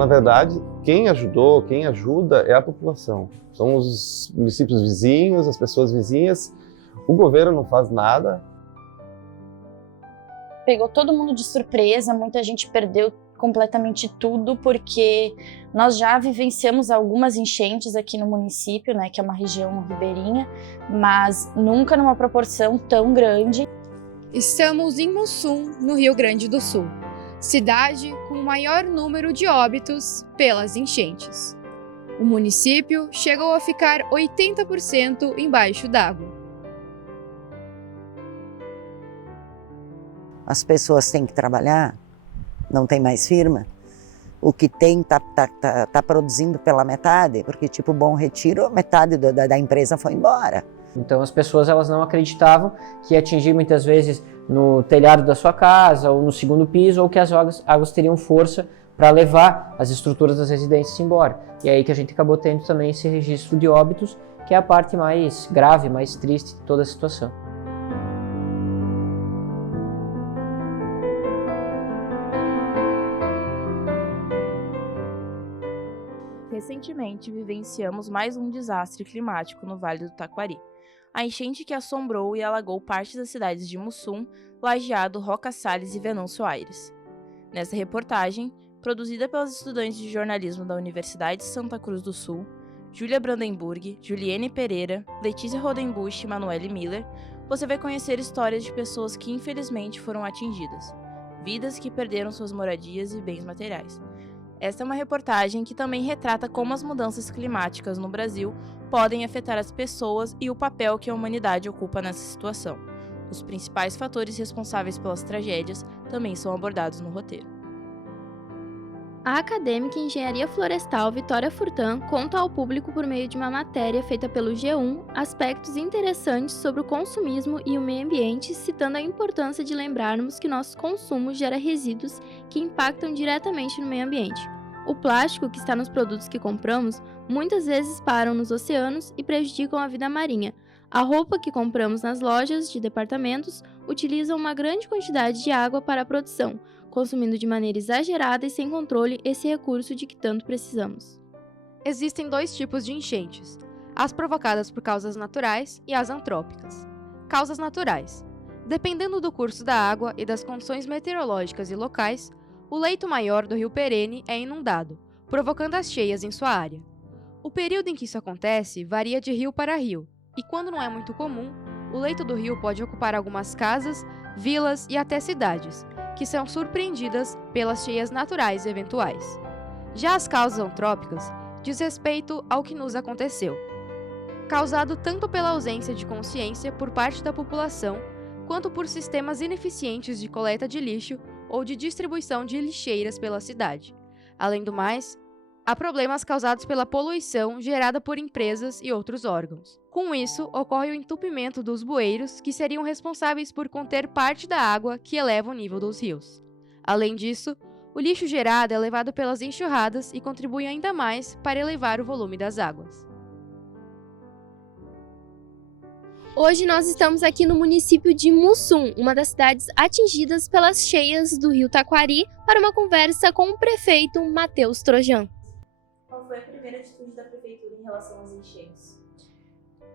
na verdade, quem ajudou, quem ajuda é a população. São os municípios vizinhos, as pessoas vizinhas. O governo não faz nada. Pegou todo mundo de surpresa, muita gente perdeu completamente tudo, porque nós já vivenciamos algumas enchentes aqui no município, né, que é uma região ribeirinha, mas nunca numa proporção tão grande. Estamos em Mussum, no Rio Grande do Sul, cidade com o maior número de óbitos pelas enchentes. O município chegou a ficar 80% embaixo d'água. As pessoas têm que trabalhar, não tem mais firma. O que tem tá produzindo pela metade, porque tipo Bom Retiro, metade da empresa foi embora. Então as pessoas elas não acreditavam que ia atingir muitas vezes no telhado da sua casa ou no segundo piso, ou que as águas teriam força para levar as estruturas das residências embora. E é aí que a gente acabou tendo também esse registro de óbitos, que é a parte mais grave, mais triste de toda a situação. Recentemente, vivenciamos mais um desastre climático no Vale do Taquari. A enchente que assombrou e alagou partes das cidades de Mussum, Lajeado, Roca Salles e Venâncio Aires. Nessa reportagem, produzida pelas estudantes de jornalismo da Universidade de Santa Cruz do Sul, Júlia Brandenburg, Juliene Pereira, Letícia Rodenbusch e Manoele Miller, você vai conhecer histórias de pessoas que infelizmente foram atingidas, vidas que perderam suas moradias e bens materiais. Esta é uma reportagem que também retrata como as mudanças climáticas no Brasil podem afetar as pessoas e o papel que a humanidade ocupa nessa situação. Os principais fatores responsáveis pelas tragédias também são abordados no roteiro. A acadêmica em Engenharia Florestal Vitória Furtan conta ao público por meio de uma matéria feita pelo G1 aspectos interessantes sobre o consumismo e o meio ambiente, citando a importância de lembrarmos que nosso consumo gera resíduos que impactam diretamente no meio ambiente. O plástico que está nos produtos que compramos muitas vezes param nos oceanos e prejudicam a vida marinha. A roupa que compramos nas lojas de departamentos utiliza uma grande quantidade de água para a produção, consumindo de maneira exagerada e sem controle esse recurso de que tanto precisamos. Existem dois tipos de enchentes: as provocadas por causas naturais e as antrópicas. Causas naturais. Dependendo do curso da água e das condições meteorológicas e locais, o leito maior do rio perene é inundado, provocando as cheias em sua área. O período em que isso acontece varia de rio para rio, e quando não é muito comum, o leito do rio pode ocupar algumas casas, vilas e até cidades, que são surpreendidas pelas cheias naturais eventuais. Já as causas antrópicas diz respeito ao que nos aconteceu, causado tanto pela ausência de consciência por parte da população, quanto por sistemas ineficientes de coleta de lixo ou de distribuição de lixeiras pela cidade. Além do mais, há problemas causados pela poluição gerada por empresas e outros órgãos. Com isso, ocorre o entupimento dos bueiros, que seriam responsáveis por conter parte da água que eleva o nível dos rios. Além disso, o lixo gerado é levado pelas enxurradas e contribui ainda mais para elevar o volume das águas. Hoje nós estamos aqui no município de Mussum, uma das cidades atingidas pelas cheias do rio Taquari, para uma conversa com o prefeito Matheus Trojan. Qual foi a primeira atitude da prefeitura em relação às enchentes?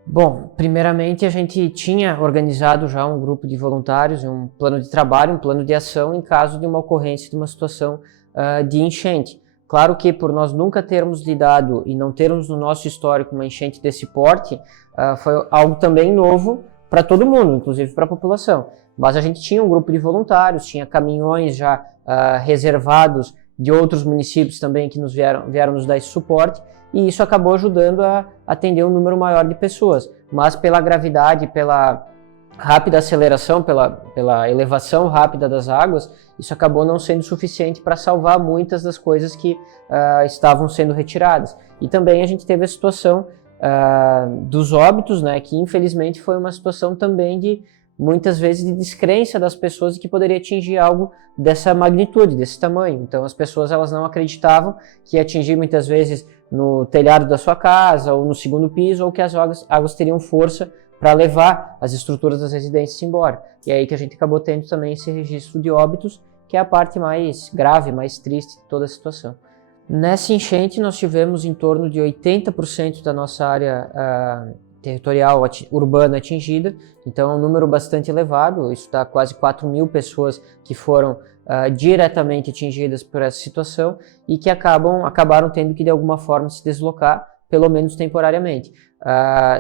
Bom, primeiramente a gente tinha organizado já um grupo de voluntários, um plano de trabalho, um plano de ação em caso de uma ocorrência de uma situação de enchente. Claro que por nós nunca termos lidado e não termos no nosso histórico uma enchente desse porte, foi algo também novo para todo mundo, inclusive para a população. Mas a gente tinha um grupo de voluntários, tinha caminhões já reservados de outros municípios também que nos vieram nos dar esse suporte, e isso acabou ajudando a atender um número maior de pessoas. Mas pela gravidade, pela rápida aceleração, pela elevação rápida das águas, isso acabou não sendo suficiente para salvar muitas das coisas que estavam sendo retiradas. E também a gente teve a situação dos óbitos, né, que infelizmente foi uma situação também de muitas vezes de descrença das pessoas, que poderia atingir algo dessa magnitude, desse tamanho. Então as pessoas elas não acreditavam que ia atingir muitas vezes no telhado da sua casa ou no segundo piso, ou que as águas teriam força para levar as estruturas das residências embora. E é aí que a gente acabou tendo também esse registro de óbitos, que é a parte mais grave, mais triste de toda a situação. Nessa enchente, nós tivemos em torno de 80% da nossa área territorial urbana atingida, então é um número bastante elevado, isso dá quase 4.000 pessoas que foram diretamente atingidas por essa situação e que acabaram tendo que de alguma forma se deslocar, pelo menos temporariamente.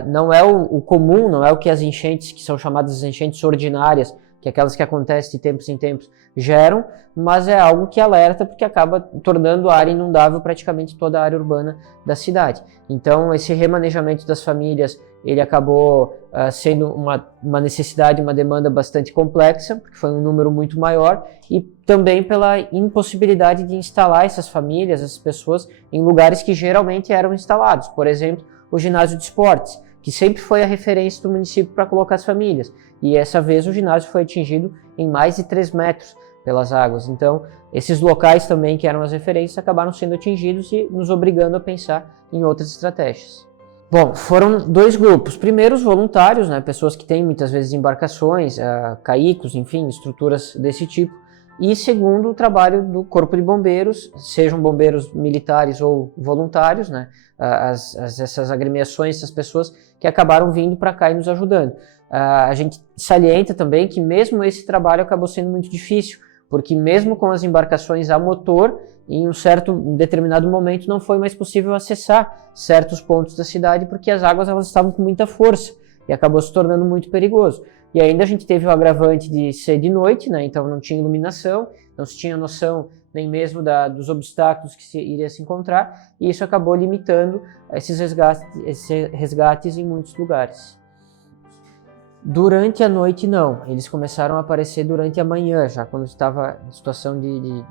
Não é o comum, não é o que as enchentes, que são chamadas enchentes ordinárias, que é aquelas que acontecem de tempos em tempos, geram, mas é algo que alerta porque acaba tornando a área inundável praticamente toda a área urbana da cidade. Então, esse remanejamento das famílias, ele acabou sendo uma necessidade, uma demanda bastante complexa, porque foi um número muito maior, e também pela impossibilidade de instalar essas famílias, essas pessoas, em lugares que geralmente eram instalados. Por exemplo, o ginásio de esportes, que sempre foi a referência do município para colocar as famílias. E essa vez o ginásio foi atingido em mais de 3 metros pelas águas. Então, esses locais também que eram as referências acabaram sendo atingidos e nos obrigando a pensar em outras estratégias. Bom, foram 2 grupos. Primeiro, os voluntários, né, pessoas que têm muitas vezes embarcações, caicos, enfim, estruturas desse tipo. E segundo, o trabalho do Corpo de Bombeiros, sejam bombeiros militares ou voluntários, né, essas agremiações, essas pessoas que acabaram vindo para cá e nos ajudando. A gente salienta também que mesmo esse trabalho acabou sendo muito difícil, porque mesmo com as embarcações a motor, em um determinado momento não foi mais possível acessar certos pontos da cidade, porque as águas elas estavam com muita força e acabou se tornando muito perigoso. E ainda a gente teve o agravante de ser de noite, né? Então não tinha iluminação, não se tinha noção nem mesmo dos obstáculos que se iria se encontrar, e isso acabou limitando esses resgates em muitos lugares. Durante a noite não, eles começaram a aparecer durante a manhã, já quando estava em situação de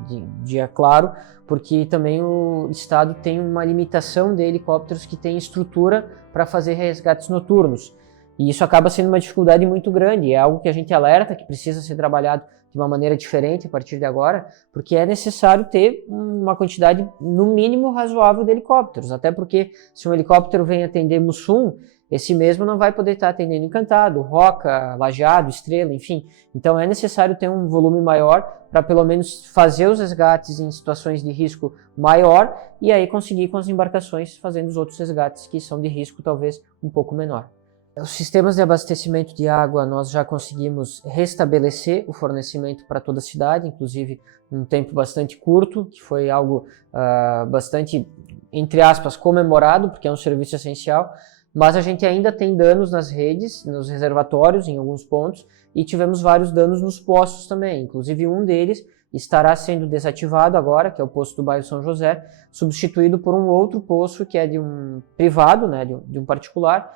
dia claro, porque também o estado tem uma limitação de helicópteros que têm estrutura para fazer resgates noturnos. E isso acaba sendo uma dificuldade muito grande, é algo que a gente alerta que precisa ser trabalhado de uma maneira diferente a partir de agora, porque é necessário ter uma quantidade, no mínimo, razoável de helicópteros, até porque se um helicóptero vem atender Mussum, esse mesmo não vai poder estar atendendo Encantado, Roca, Lajeado, Estrela, enfim. Então é necessário ter um volume maior para pelo menos fazer os resgates em situações de risco maior e aí conseguir com as embarcações fazendo os outros resgates que são de risco talvez um pouco menor. Os sistemas de abastecimento de água, nós já conseguimos restabelecer o fornecimento para toda a cidade, inclusive em um tempo bastante curto, que foi algo bastante, entre aspas, comemorado, porque é um serviço essencial, mas a gente ainda tem danos nas redes, nos reservatórios, em alguns pontos, e tivemos vários danos nos poços também, inclusive um deles estará sendo desativado agora, que é o poço do bairro São José, substituído por um outro poço que é de um privado, né, de um particular,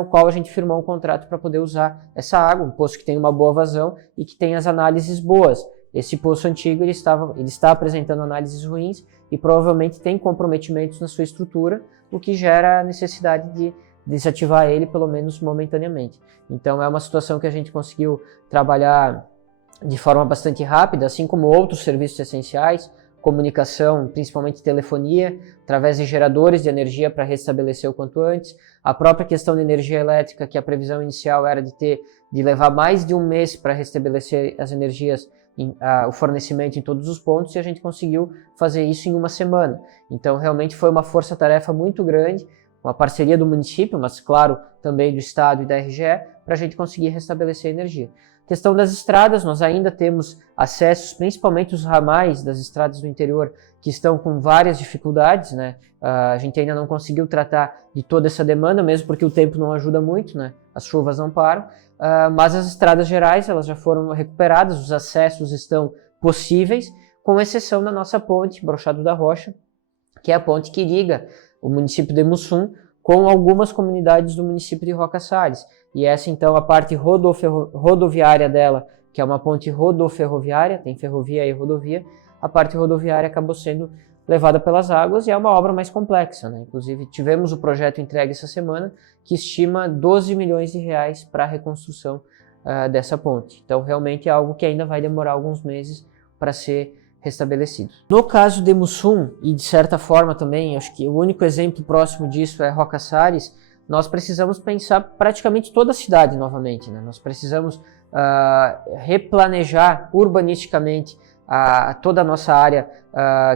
o qual a gente firmou um contrato para poder usar essa água, um poço que tem uma boa vazão e que tem as análises boas. Esse poço antigo ele está apresentando análises ruins e provavelmente tem comprometimentos na sua estrutura, o que gera a necessidade de desativar ele pelo menos momentaneamente. Então é uma situação que a gente conseguiu trabalhar de forma bastante rápida, assim como outros serviços essenciais, comunicação, principalmente telefonia, através de geradores de energia para restabelecer o quanto antes, a própria questão de energia elétrica, que a previsão inicial era de levar mais de um mês para restabelecer as energias, o fornecimento em todos os pontos, e a gente conseguiu fazer isso em uma semana. Então realmente foi uma força-tarefa muito grande, uma parceria do município, mas claro, também do Estado e da RGE, para a gente conseguir restabelecer a energia. Questão das estradas, nós ainda temos acessos, principalmente os ramais das estradas do interior, que estão com várias dificuldades, né? A gente ainda não conseguiu tratar de toda essa demanda, mesmo porque o tempo não ajuda muito, né? As chuvas não param, mas as estradas gerais, elas já foram recuperadas, os acessos estão possíveis, com exceção da nossa ponte, Brochado da Rocha, que é a ponte que liga o município de Mussum com algumas comunidades do município de Roca Salles. E essa, então, a parte rodoviária dela, que é uma ponte rodoferroviária, tem ferrovia e rodovia, a parte rodoviária acabou sendo levada pelas águas e é uma obra mais complexa, né? Inclusive, tivemos o projeto entregue essa semana, que estima 12 milhões de reais para a reconstrução dessa ponte. Então, realmente é algo que ainda vai demorar alguns meses para ser restabelecido. No caso de Mussum, e de certa forma também, acho que o único exemplo próximo disso é Roca Salles, nós precisamos pensar praticamente toda a cidade novamente, né? Nós precisamos replanejar urbanisticamente a toda a nossa área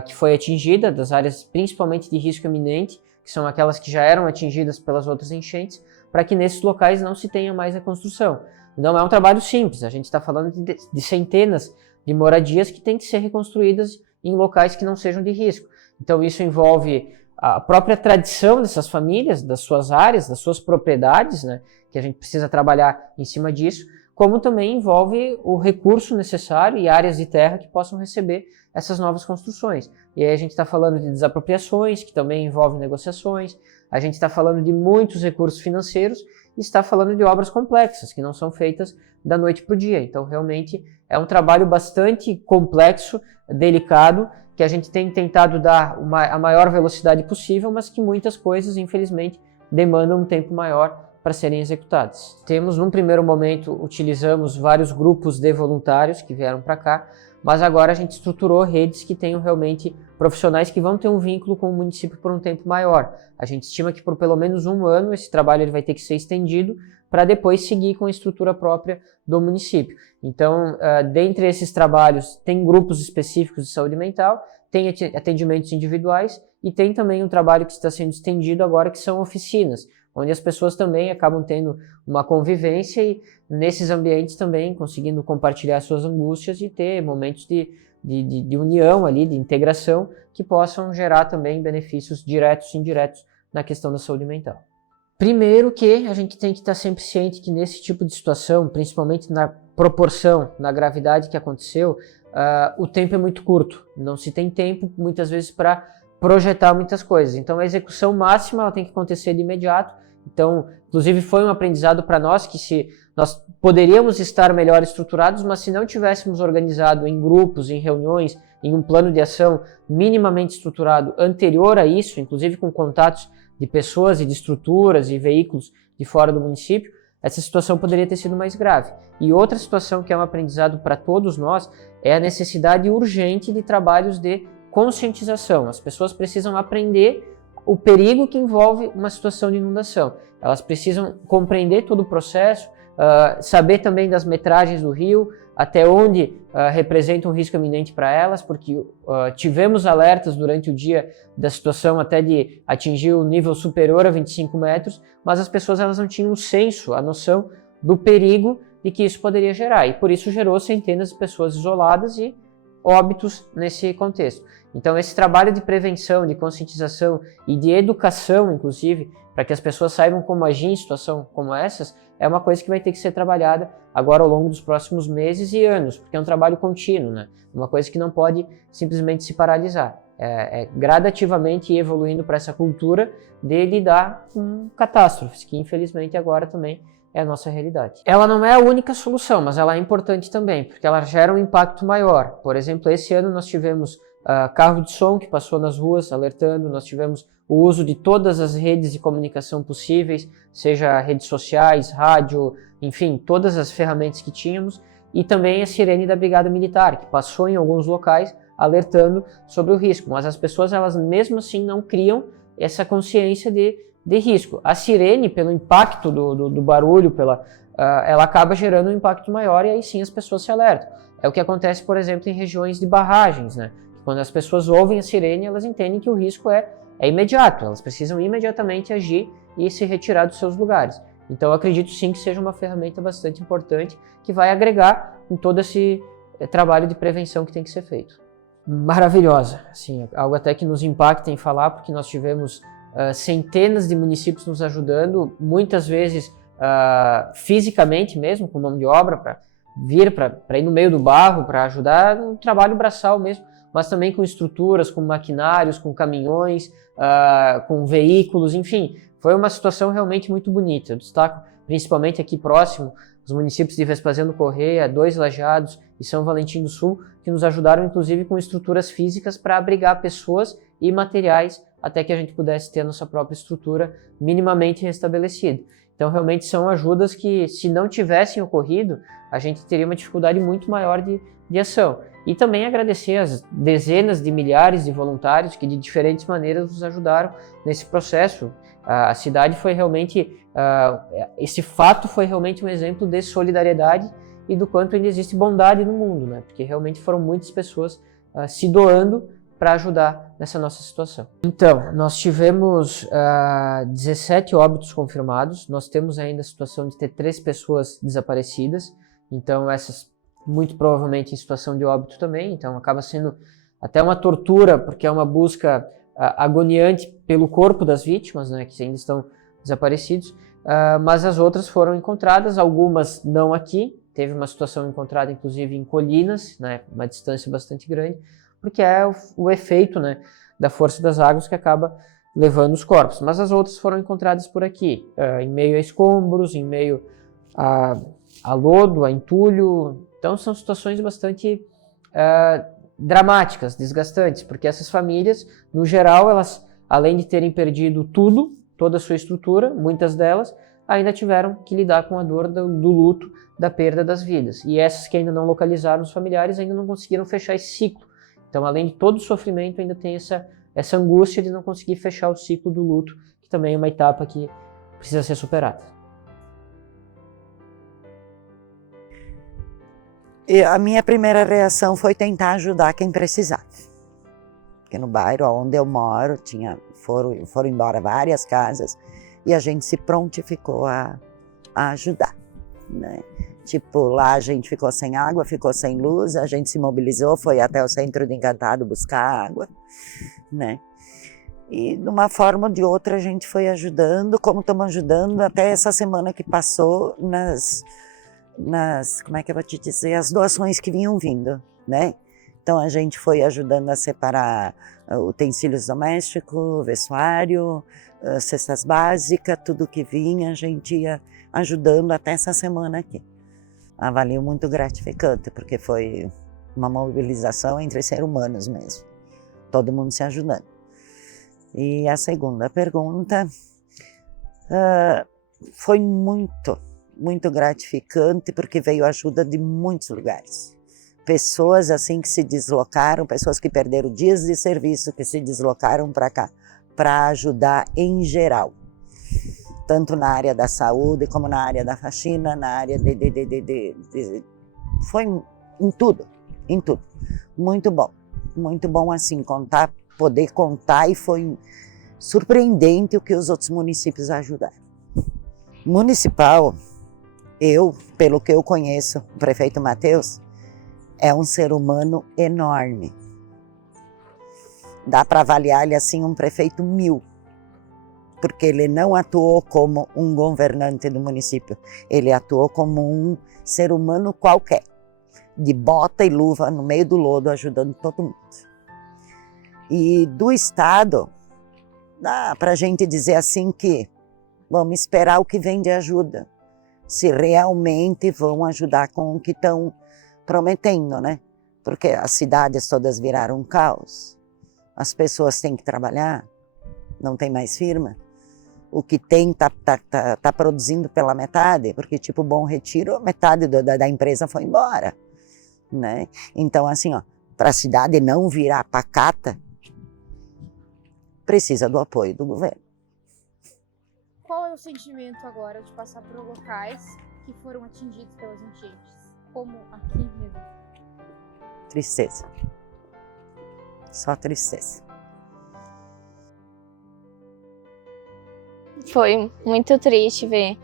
que foi atingida, das áreas principalmente de risco iminente, que são aquelas que já eram atingidas pelas outras enchentes, para que nesses locais não se tenha mais a construção. Não é um trabalho simples, a gente está falando de centenas de moradias que têm que ser reconstruídas em locais que não sejam de risco. Então isso envolve a própria tradição dessas famílias, das suas áreas, das suas propriedades, né, que a gente precisa trabalhar em cima disso, como também envolve o recurso necessário e áreas de terra que possam receber essas novas construções. E aí a gente está falando de desapropriações, que também envolvem negociações, a gente está falando de muitos recursos financeiros e está falando de obras complexas, que não são feitas da noite para o dia. Então, realmente, é um trabalho bastante complexo, delicado, que a gente tem tentado dar a maior velocidade possível, mas que muitas coisas, infelizmente, demandam um tempo maior para serem executadas. Temos, num primeiro momento, utilizamos vários grupos de voluntários que vieram para cá, mas agora a gente estruturou redes que tenham realmente profissionais que vão ter um vínculo com o município por um tempo maior. A gente estima que por pelo menos um ano esse trabalho ele vai ter que ser estendido para depois seguir com a estrutura própria do município. Então, dentre esses trabalhos, tem grupos específicos de saúde mental, tem atendimentos individuais e tem também um trabalho que está sendo estendido agora, que são oficinas, onde as pessoas também acabam tendo uma convivência e nesses ambientes também conseguindo compartilhar suas angústias e ter momentos de união ali, de integração, que possam gerar também benefícios diretos e indiretos na questão da saúde mental. Primeiro que a gente tem que estar sempre ciente que nesse tipo de situação, principalmente na proporção, na gravidade que aconteceu, o tempo é muito curto. Não se tem tempo, muitas vezes, para projetar muitas coisas. Então, a execução máxima ela tem que acontecer de imediato. Então, inclusive, foi um aprendizado para nós que nós poderíamos estar melhor estruturados, mas se não tivéssemos organizado em grupos, em reuniões, em um plano de ação minimamente estruturado anterior a isso, inclusive com contatos de pessoas e de estruturas e veículos de fora do município, essa situação poderia ter sido mais grave. E outra situação que é um aprendizado para todos nós é a necessidade urgente de trabalhos de conscientização. As pessoas precisam aprender o perigo que envolve uma situação de inundação. Elas precisam compreender todo o processo, saber também das metragens do rio, até onde representa um risco iminente para elas, porque tivemos alertas durante o dia da situação até de atingir o nível superior a 25 metros, mas as pessoas elas não tinham o senso, a noção do perigo de que isso poderia gerar, e por isso gerou centenas de pessoas isoladas e óbitos nesse contexto. Então esse trabalho de prevenção, de conscientização e de educação, inclusive, para que as pessoas saibam como agir em situação como essas, é uma coisa que vai ter que ser trabalhada agora ao longo dos próximos meses e anos, porque é um trabalho contínuo, né? Uma coisa que não pode simplesmente se paralisar. É gradativamente ir evoluindo para essa cultura de lidar com catástrofes, que infelizmente agora também é a nossa realidade. Ela não é a única solução, mas ela é importante também, porque ela gera um impacto maior. Por exemplo, esse ano nós tivemos carro de som que passou nas ruas alertando, nós tivemos o uso de todas as redes de comunicação possíveis, seja redes sociais, rádio, enfim, todas as ferramentas que tínhamos, e também a sirene da Brigada Militar, que passou em alguns locais alertando sobre o risco, mas as pessoas, elas mesmo assim não criam essa consciência de risco. A sirene, pelo impacto do barulho, ela acaba gerando um impacto maior e aí sim as pessoas se alertam. É o que acontece, por exemplo, em regiões de barragens, né? Quando as pessoas ouvem a sirene, elas entendem que o risco é imediato, elas precisam imediatamente agir e se retirar dos seus lugares. Então eu acredito sim que seja uma ferramenta bastante importante que vai agregar em todo esse trabalho de prevenção que tem que ser feito. Maravilhosa, assim, algo até que nos impacta em falar, porque nós tivemos centenas de municípios nos ajudando, muitas vezes fisicamente mesmo, com mão de obra, para ir no meio do barro, para ajudar no trabalho braçal mesmo, mas também com estruturas, com maquinários, com caminhões, com veículos, enfim. Foi uma situação realmente muito bonita. Eu destaco principalmente aqui próximo, os municípios de Vespasiano Corrêa, Dois Lajados e São Valentim do Sul, que nos ajudaram inclusive com estruturas físicas para abrigar pessoas e materiais até que a gente pudesse ter a nossa própria estrutura minimamente restabelecida. Então realmente são ajudas que, se não tivessem ocorrido, a gente teria uma dificuldade muito maior de ação. E também agradecer as dezenas de milhares de voluntários que de diferentes maneiras nos ajudaram nesse processo. A cidade foi realmente, esse fato foi realmente um exemplo de solidariedade e do quanto ainda existe bondade no mundo, né? Porque realmente foram muitas pessoas se doando para ajudar nessa nossa situação. Então, nós tivemos 17 óbitos confirmados, nós temos ainda a situação de ter 3 pessoas desaparecidas, então essas muito provavelmente em situação de óbito também, então acaba sendo até uma tortura, porque é uma busca agoniante pelo corpo das vítimas, né, que ainda estão desaparecidos, mas as outras foram encontradas, algumas não aqui, teve uma situação encontrada inclusive em Colinas, né, uma distância bastante grande, porque é o efeito, né, da força das águas que acaba levando os corpos. Mas as outras foram encontradas por aqui, em meio a escombros, em meio a lodo, a entulho. Então são situações bastante dramáticas, desgastantes, porque essas famílias, no geral, elas, além de terem perdido tudo, toda a sua estrutura, muitas delas, ainda tiveram que lidar com a dor do luto, da perda das vidas. E essas que ainda não localizaram os familiares ainda não conseguiram fechar esse ciclo. Então, além de todo o sofrimento, ainda tem essa angústia de não conseguir fechar o ciclo do luto, que também é uma etapa que precisa ser superada. A minha primeira reação foi tentar ajudar quem precisava. Porque no bairro onde eu moro, foram embora várias casas e a gente se prontificou a ajudar, né? Tipo, lá a gente ficou sem água, ficou sem luz, a gente se mobilizou, foi até o centro de Encantado buscar água, né? E de uma forma ou de outra a gente foi ajudando, como estamos ajudando até essa semana que passou como é que eu vou te dizer, as doações que vinham vindo, né? Então a gente foi ajudando a separar utensílios domésticos, vestuário, cestas básicas, tudo que vinha, a gente ia ajudando até essa semana aqui. Avalio muito gratificante, porque foi uma mobilização entre seres humanos mesmo, todo mundo se ajudando. E a segunda pergunta foi muito gratificante, porque veio ajuda de muitos lugares. Pessoas assim que se deslocaram, pessoas que perderam dias de serviço, que se deslocaram para cá, para ajudar em geral. Tanto na área da saúde, como na área da faxina, na área foi em tudo. Muito bom assim, poder contar, e foi surpreendente o que os outros municípios ajudaram. Municipal, pelo que eu conheço, o prefeito Matheus, é um ser humano enorme. Dá para avaliar ele assim, um prefeito 1000. Porque ele não atuou como um governante do município, ele atuou como um ser humano qualquer, de bota e luva no meio do lodo, ajudando todo mundo. E do Estado, dá para a gente dizer assim que vamos esperar o que vem de ajuda, se realmente vão ajudar com o que estão prometendo, né? Porque as cidades todas viraram um caos, as pessoas têm que trabalhar, não tem mais firma. O que tem tá produzindo pela metade, porque tipo Bom Retiro, metade da empresa foi embora, né? Então assim, para a cidade não virar pacata, precisa do apoio do governo. Qual é o sentimento agora de passar por locais que foram atingidos pelas enchentes, como aqui mesmo? Tristeza. Só tristeza. Foi muito triste ver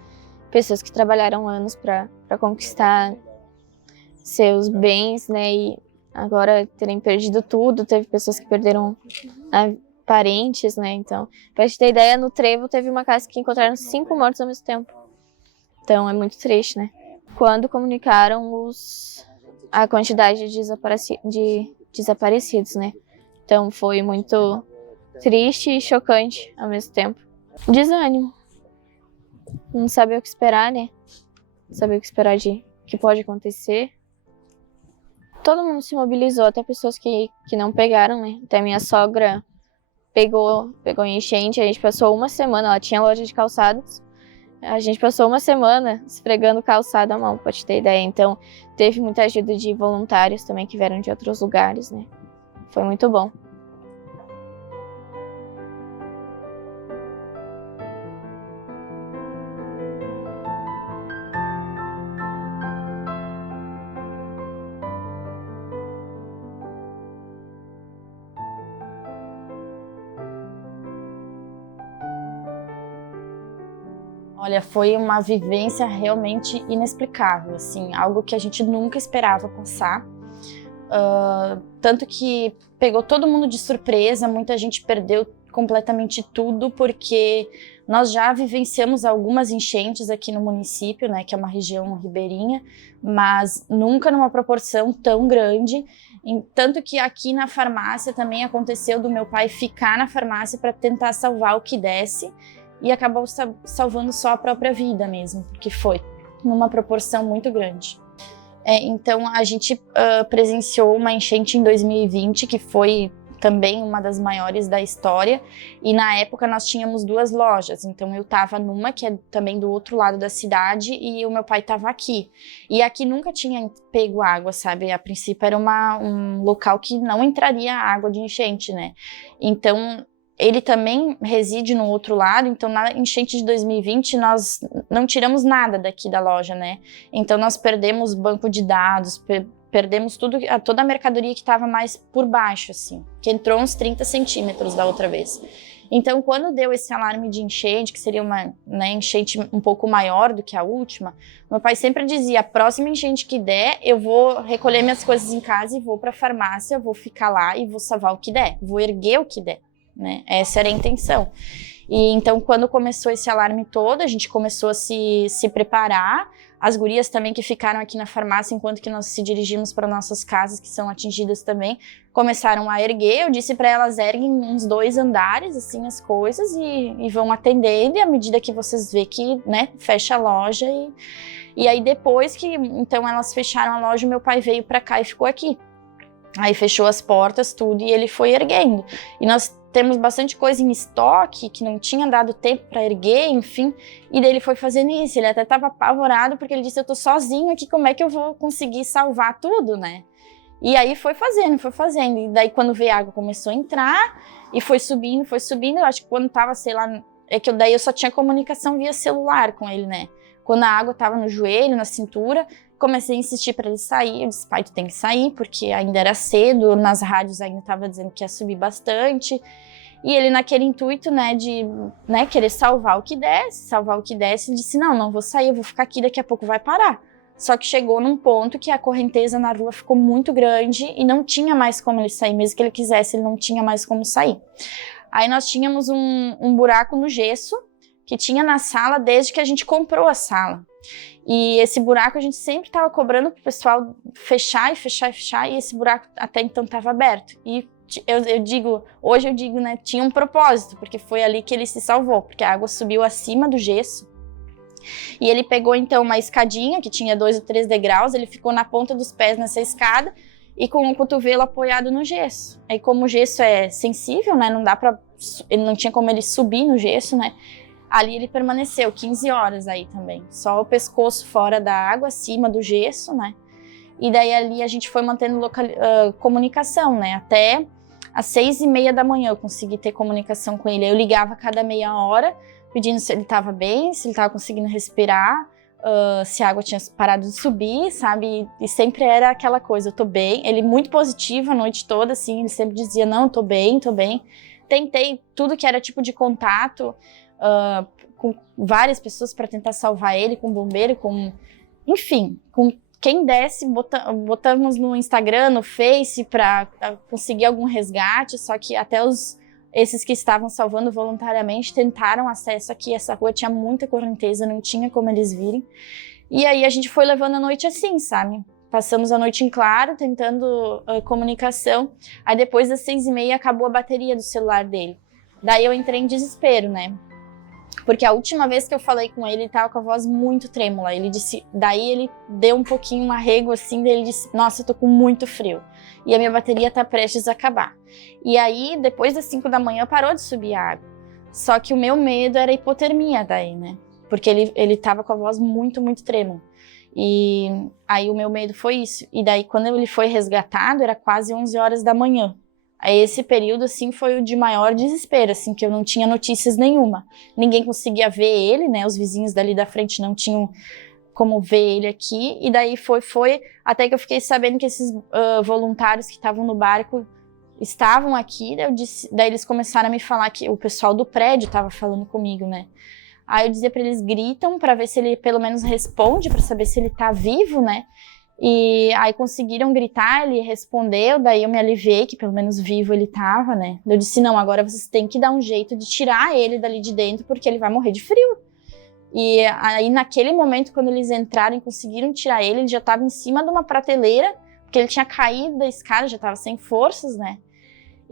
pessoas que trabalharam anos para conquistar seus bens, né, e agora terem perdido tudo. Teve pessoas que perderam parentes, né, então, pra gente ter ideia, no Trevo teve uma casa que encontraram 5 mortos ao mesmo tempo. Então é muito triste, né. Quando comunicaram a quantidade de desaparecidos, né, então foi muito triste e chocante ao mesmo tempo. Desânimo, não saber o que esperar, né? Saber o que esperar de que pode acontecer. Todo mundo se mobilizou, até pessoas que não pegaram, né? Até minha sogra pegou em enchente, a gente passou uma semana, ela tinha loja de calçados, a gente passou uma semana esfregando calçado à mão, pra te ter ideia. Então, teve muita ajuda de voluntários também que vieram de outros lugares, né? Foi muito bom. Olha, foi uma vivência realmente inexplicável, assim, algo que a gente nunca esperava passar. Tanto que pegou todo mundo de surpresa, muita gente perdeu completamente tudo, porque nós já vivenciamos algumas enchentes aqui no município, né, que é uma região ribeirinha, mas nunca numa proporção tão grande. Tanto que aqui na farmácia também aconteceu do meu pai ficar na farmácia para tentar salvar o que desse, e acabou salvando só a própria vida mesmo, porque foi numa proporção muito grande. Então a gente presenciou uma enchente em 2020, que foi também uma das maiores da história, e na época nós tínhamos 2 lojas, então eu estava numa que é também do outro lado da cidade e o meu pai estava aqui. E aqui nunca tinha pego água, sabe? A princípio era um local que não entraria água de enchente, né? Então ele também reside no outro lado, então na enchente de 2020 nós não tiramos nada daqui da loja, né? Então nós perdemos banco de dados, perdemos toda a mercadoria que estava mais por baixo, assim, que entrou uns 30 centímetros da outra vez. Então, quando deu esse alarme de enchente, que seria uma, né, enchente um pouco maior do que a última, meu pai sempre dizia: a próxima enchente que der, eu vou recolher minhas coisas em casa e vou para a farmácia, vou ficar lá e vou salvar o que der, vou erguer o que der, né? Essa era a intenção. E então, quando começou esse alarme todo, a gente começou a se preparar. As gurias também que ficaram aqui na farmácia, enquanto que nós se dirigimos para nossas casas, que são atingidas também, começaram a erguer. Eu disse para elas: erguem uns 2 andares, assim, as coisas, e vão atendendo, e à medida que vocês vê que, né, fecha a loja. E aí depois que, então, elas fecharam a loja, meu pai veio para cá e ficou aqui. Aí fechou as portas, tudo, e ele foi erguendo. E nós temos bastante coisa em estoque que não tinha dado tempo para erguer, enfim. E daí ele foi fazendo isso. Ele até estava apavorado, porque ele disse: eu tô sozinho aqui, como é que eu vou conseguir salvar tudo, né? E aí foi fazendo. E daí quando veio a água começou a entrar e foi subindo. Eu acho que quando tava, sei lá, daí eu só tinha comunicação via celular com ele, né? Quando a água tava no joelho, na cintura, comecei a insistir para ele sair. Eu disse: pai, tu tem que sair, porque ainda era cedo, nas rádios ainda tava dizendo que ia subir bastante. E ele, naquele intuito, né, de, né, querer salvar o que desse, disse: não vou sair, eu vou ficar aqui, daqui a pouco vai parar. Só que chegou num ponto que a correnteza na rua ficou muito grande e não tinha mais como ele sair, mesmo que ele quisesse, ele não tinha mais como sair. Aí nós tínhamos um buraco no gesso que tinha na sala desde que a gente comprou a sala. E esse buraco a gente sempre estava cobrando para o pessoal fechar, e esse buraco até então estava aberto. E hoje eu digo, né, tinha um propósito, porque foi ali que ele se salvou, porque a água subiu acima do gesso. E ele pegou então uma escadinha que tinha 2 ou 3 degraus, ele ficou na ponta dos pés nessa escada e com o cotovelo apoiado no gesso. Aí, como o gesso é sensível, né, ele não tinha como ele subir no gesso, né? Ali ele permaneceu 15 horas aí também, só o pescoço fora da água, acima do gesso, né? E daí ali a gente foi mantendo comunicação, né? Até às 6h30 da manhã eu consegui ter comunicação com ele. Eu ligava a cada meia hora, pedindo se ele estava bem, se ele estava conseguindo respirar, se a água tinha parado de subir, sabe? E sempre era aquela coisa: eu tô bem. Ele muito positivo a noite toda, assim, ele sempre dizia: não, tô bem. Tentei tudo que era tipo de contato, com várias pessoas para tentar salvar ele, com bombeiro, enfim, com quem desse, botamos no Instagram, no Face, para conseguir algum resgate, só que até esses que estavam salvando voluntariamente tentaram acesso aqui. Essa rua tinha muita correnteza, não tinha como eles virem. E aí a gente foi levando a noite assim, sabe? Passamos a noite em claro, tentando comunicação. Aí depois das 6h30 acabou a bateria do celular dele. Daí eu entrei em desespero, né? Porque a última vez que eu falei com ele tava com a voz muito trêmula. Ele disse, daí ele deu um pouquinho um arrego assim, daí ele disse: nossa, eu tô com muito frio e a minha bateria tá prestes a acabar. E aí, depois das 5 da manhã, parou de subir a água. Só que o meu medo era hipotermia daí, né? Porque ele tava com a voz muito, muito trêmula. E aí o meu medo foi isso. E daí, quando ele foi resgatado, era quase 11 horas da manhã. Aí esse período, assim, foi o de maior desespero, assim, que eu não tinha notícias nenhuma. Ninguém conseguia ver ele, né? Os vizinhos dali da frente não tinham como ver ele aqui. E daí foi até que eu fiquei sabendo que esses voluntários que estavam no barco estavam aqui. Daí eles começaram a me falar que o pessoal do prédio estava falando comigo, né? Aí eu dizia para eles, gritam para ver se ele pelo menos responde, para saber se ele tá vivo, né? E aí conseguiram gritar, ele respondeu, daí eu me aliviei que pelo menos vivo ele tava, né? Eu disse, não, agora vocês têm que dar um jeito de tirar ele dali de dentro, porque ele vai morrer de frio. E aí naquele momento, quando eles entraram e conseguiram tirar ele já tava em cima de uma prateleira, porque ele tinha caído da escada, já tava sem forças, né?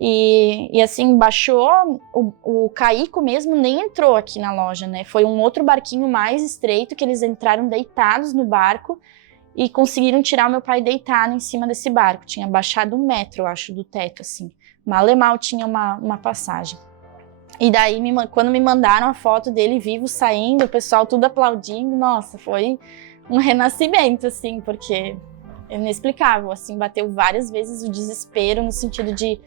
E assim, baixou, o Caico mesmo nem entrou aqui na loja, né? Foi um outro barquinho mais estreito que eles entraram deitados no barco e conseguiram tirar o meu pai deitado em cima desse barco. Tinha baixado 1 metro, eu acho, do teto, assim. Mal e mal tinha uma passagem. E daí, quando me mandaram a foto dele vivo saindo, o pessoal tudo aplaudindo, nossa, foi um renascimento, assim, porque é inexplicável, assim, bateu várias vezes o desespero no sentido de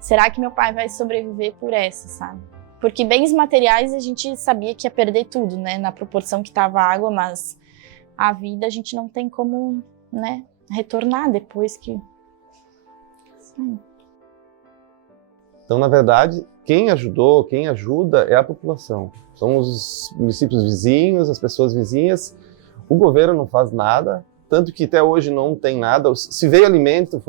será que meu pai vai sobreviver por essa, sabe? Porque bens materiais a gente sabia que ia perder tudo, né? Na proporção que tava a água, mas a vida a gente não tem como, né, retornar depois que... Sim. Então, na verdade, quem ajudou, quem ajuda é a população. São os municípios vizinhos, as pessoas vizinhas. O governo não faz nada, tanto que até hoje não tem nada. Se veio alimento,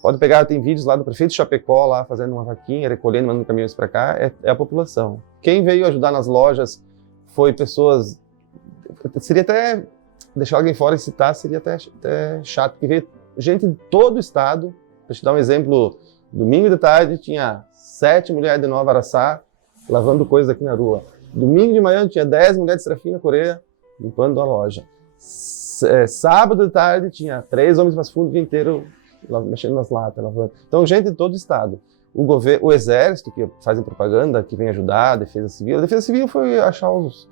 pode pegar, tem vídeos lá do prefeito de Chapecó, lá fazendo uma vaquinha, recolhendo, mandando caminhões para cá, é a população. Quem veio ajudar nas lojas foi pessoas... Seria até... Deixar alguém fora e citar seria até chato, porque veio gente de todo o estado. Para te dar um exemplo, domingo de tarde tinha 7 mulheres de Nova Araçá lavando coisas aqui na rua. Domingo de manhã tinha 10 mulheres de Serafina Coreia limpando a loja. Sábado de tarde tinha 3 homens mais fundo o dia inteiro mexendo nas latas, lavando. Então, gente de todo o estado. O exército, que fazem propaganda, que vem ajudar, a defesa civil foi achar os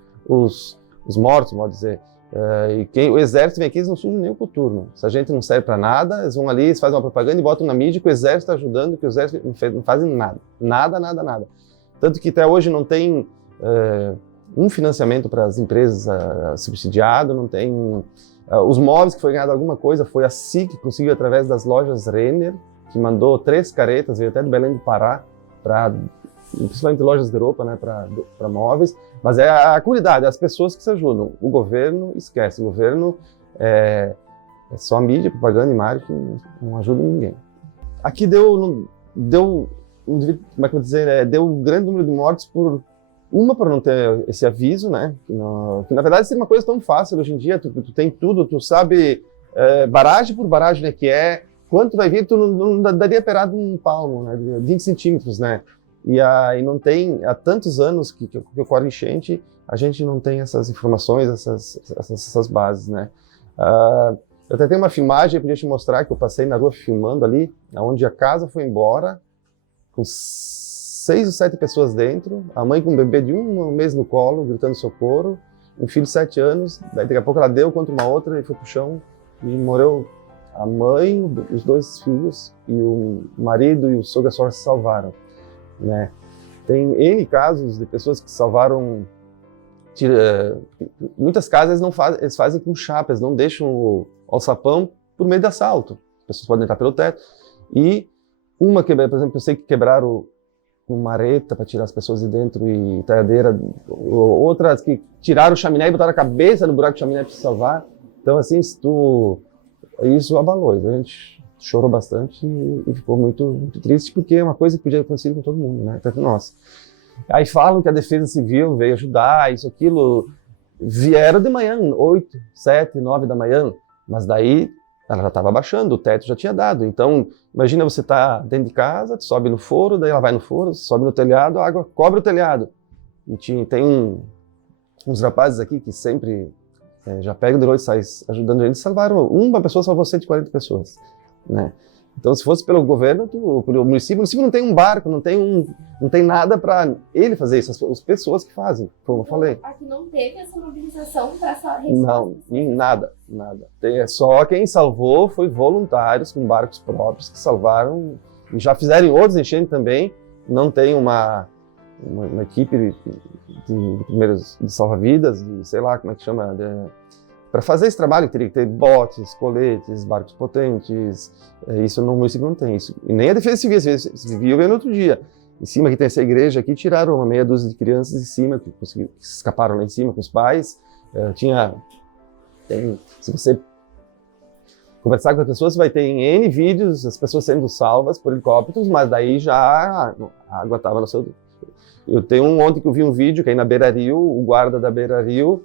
mortos, modo dizer. O exército vem aqui, eles não sujam nem o coturno. Se a gente não serve para nada, eles vão ali, eles fazem uma propaganda e botam na mídia que o exército está ajudando, que o exército não fazem nada. Nada. Tanto que até hoje não tem um financiamento para as empresas subsidiado, não tem... Os móveis que foi ganhado alguma coisa, foi a SIC que conseguiu através das lojas Renner, que mandou 3 caretas, veio até de Belém do Pará, principalmente lojas da Europa, né, para móveis. Mas é a comunidade, as pessoas que se ajudam. O governo esquece, o governo é só mídia, propaganda e marketing, não ajuda ninguém. Aqui deu como é que eu vou dizer, deu um grande número de mortes por não ter esse aviso, né? Que na verdade seria uma coisa tão fácil hoje em dia, tu tem tudo, tu sabe barragem por barragem, né, que quanto vai vir, tu não daria perado um palmo, né, 20 centímetros, né? E aí não tem, há tantos anos que ocorre enchente, a gente não tem essas informações, essas bases, né? Eu até tenho uma filmagem, eu podia te mostrar, que eu passei na rua filmando ali, onde a casa foi embora, com 6 ou 7 pessoas dentro, a mãe com um bebê de 1 mês no colo, gritando socorro, um filho de 7 anos, daí daqui a pouco ela deu contra uma outra e foi pro chão e morreu a mãe, os 2 filhos, e o marido e o sogro só se salvaram, né? Tem N casos de pessoas que salvaram, muitas casas eles fazem com chapa, eles não deixam o alçapão por meio de assalto, as pessoas podem entrar pelo teto, e por exemplo, eu sei que quebraram com mareta para tirar as pessoas de dentro e talhadeira, outras que tiraram o chaminé e botaram a cabeça no buraco do chaminé para se salvar. Então, assim, isso abalou, a gente chorou bastante e ficou muito, muito triste, porque é uma coisa que podia acontecer com todo mundo, né? Até nós. Aí falam que a Defesa Civil veio ajudar, isso, aquilo, vieram de manhã, 8, 7, 9 da manhã, mas daí ela já estava baixando, o teto já tinha dado. Então, imagina você tá dentro de casa, sobe no forro, daí ela vai no forro, sobe no telhado, a água cobre o telhado. E tem uns rapazes aqui que sempre já pegam de noite e saem ajudando a gente. Salvaram, uma pessoa salvou 140 pessoas, né? Então, se fosse pelo governo, o município não tem um barco, não tem nada para ele fazer isso, as pessoas que fazem, como eu falei. Aqui não teve essa mobilização para essa Não, nada. Só quem salvou foi voluntários com barcos próprios que salvaram, e já fizeram outros enchentes também. Não tem uma equipe de primeiros de salva-vidas, sei lá como é que chama, para fazer esse trabalho teria que ter botes, coletes, barcos potentes. Isso no município não tem isso. E nem a Defesa Civil veio no outro dia. Em cima que tem essa igreja aqui, tiraram uma meia dúzia de crianças de cima, que escaparam lá em cima com os pais. Se você conversar com as pessoas, você vai ter em N vídeos as pessoas sendo salvas por helicópteros, mas daí já a água estava no seu... Eu tenho ontem que eu vi um vídeo que aí na Beira-Rio, o guarda da Beira-Rio,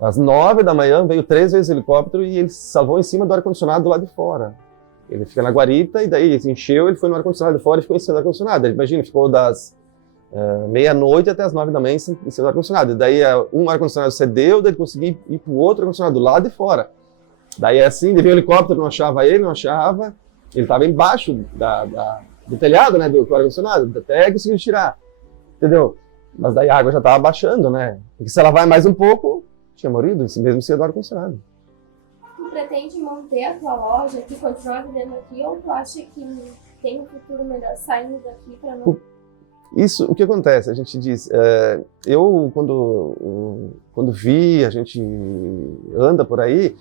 às 9 da manhã, veio 3 vezes o helicóptero e ele salvou em cima do ar-condicionado do lado de fora. Ele fica na guarita e daí se encheu, ele foi no ar-condicionado de fora e ficou em cima do ar-condicionado. Imagina, ficou das meia-noite até as 9 da manhã em cima do ar-condicionado. E daí um ar-condicionado cedeu, daí ele conseguiu ir para o outro ar-condicionado do lado de fora. Daí assim, veio o helicóptero, não achava ele, ele estava embaixo do telhado, né, do ar-condicionado, até conseguiu tirar, entendeu? Mas daí a água já estava baixando, né? Porque se ela vai mais um pouco, tinha morrido, mesmo sendo do ar-condicionado. Tu pretende manter a tua loja aqui, continuar vivendo aqui, ou tu acha que tem um futuro melhor saindo daqui para não... Isso, o que acontece? A gente diz, eu quando a gente anda por aí,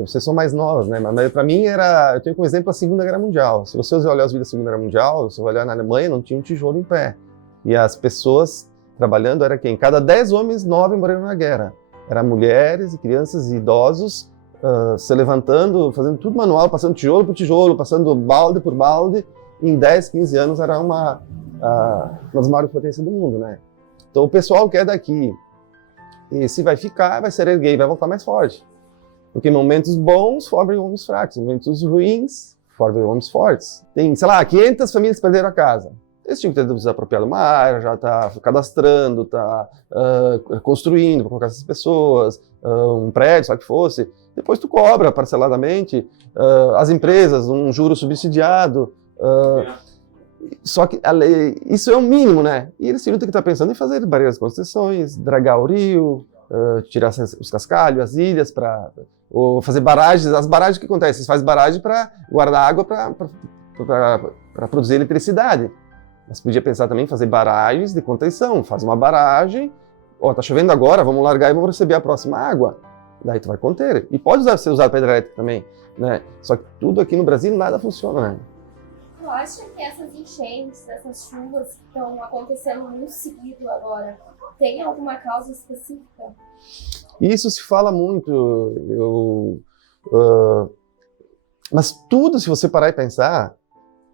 vocês são mais novas, né? Mas para mim eu tenho como exemplo a Segunda Guerra Mundial. Se você olhar os vídeos da Segunda Guerra Mundial, você vai olhar na Alemanha, não tinha um tijolo em pé. E as pessoas trabalhando era quem? Cada 10 homens, 9 morreram na guerra. Eram mulheres e crianças e idosos se levantando, fazendo tudo manual, passando tijolo por tijolo, passando balde por balde. Em 10, 15 anos era uma das maiores potências do mundo, né? Então o pessoal que é daqui, e se vai ficar, vai ser erguer e vai voltar mais forte. Porque em momentos bons formam homens fracos, em momentos ruins formam homens fortes. Tem, sei lá, 500 famílias perderam a casa. Eles tinham que ter desapropriado uma área, já está cadastrando, está construindo para colocar essas pessoas, um prédio, sabe o que fosse. Depois tu cobra parceladamente, as empresas, um juro subsidiado. Só que a lei, isso é o mínimo, né? E eles teriam que estar pensando em fazer barreiras de concessões, dragar o rio, tirar os cascalhos, as ilhas, ou fazer barragens. As barragens, o que acontece? Eles fazem barragem para guardar água para produzir eletricidade. Mas podia pensar também em fazer barragens de contenção. Faz uma barragem, tá chovendo agora, vamos largar e vamos receber a próxima água. Daí tu vai conter. E pode ser usado para hidrelétrica também, né? Só que tudo aqui no Brasil nada funciona, né? Tu acha que essas enchentes, essas chuvas que estão acontecendo muito seguido agora, tem alguma causa específica? Isso se fala muito. Mas tudo, se você parar e pensar,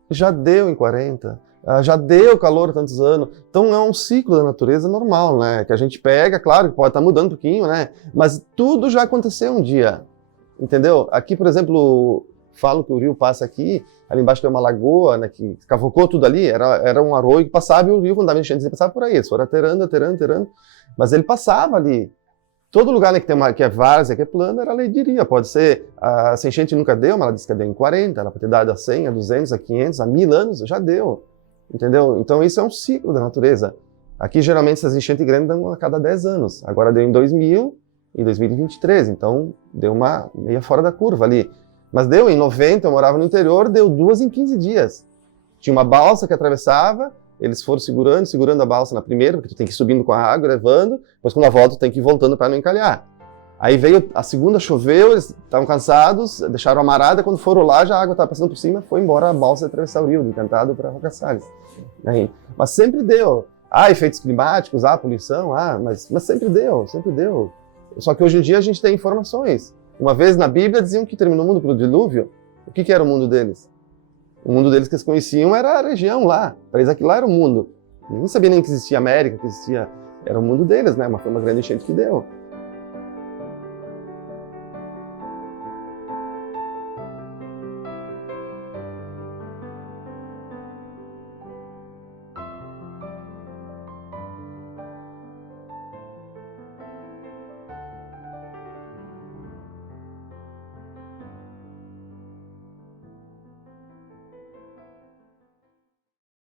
já deu em 40. Já deu calor há tantos anos, então é um ciclo da natureza normal, né? Que a gente pega, claro que pode estar mudando um pouquinho, né? Mas tudo já aconteceu um dia, entendeu? Aqui, por exemplo, falam que o rio passa aqui, ali embaixo tem uma lagoa, né? Que cavocou tudo ali, era um arroio que passava e o rio, quando dava enchente, ele passava por aí, eles foram aterando, mas ele passava ali. Todo lugar, né, que é várzea, que é plano, era leidiria. Pode ser, se a enchente nunca deu, mas ela disse que deu em 40, ela pode ter dado a 100, a 200, a 500, a 1000 anos, já deu. Entendeu? Então isso é um ciclo da natureza. Aqui geralmente essas enchentes grandes dão a cada 10 anos. Agora deu em 2000 e 2023, então deu uma meia fora da curva ali. Mas deu em 90, eu morava no interior, deu 2 em 15 dias. Tinha uma balsa que atravessava, eles foram segurando a balsa na primeira, porque tu tem que ir subindo com a água, levando, depois quando a volta tu tem que ir voltando para não encalhar. Aí veio a segunda, choveu, eles estavam cansados, deixaram amarrada, quando foram lá, já a água estava passando por cima, foi embora a balsa atravessar o rio, do Encantado para Roca Salles. Mas sempre deu. Efeitos climáticos, poluição, mas sempre deu. Só que hoje em dia a gente tem informações. Uma vez na Bíblia diziam que terminou o mundo pelo dilúvio. O que era o mundo deles? O mundo deles que eles conheciam era a região lá. Para eles aquilo lá era o mundo. Ninguém sabia nem que existia América, que existia... Era o mundo deles, né? Mas foi uma grande enchente que deu.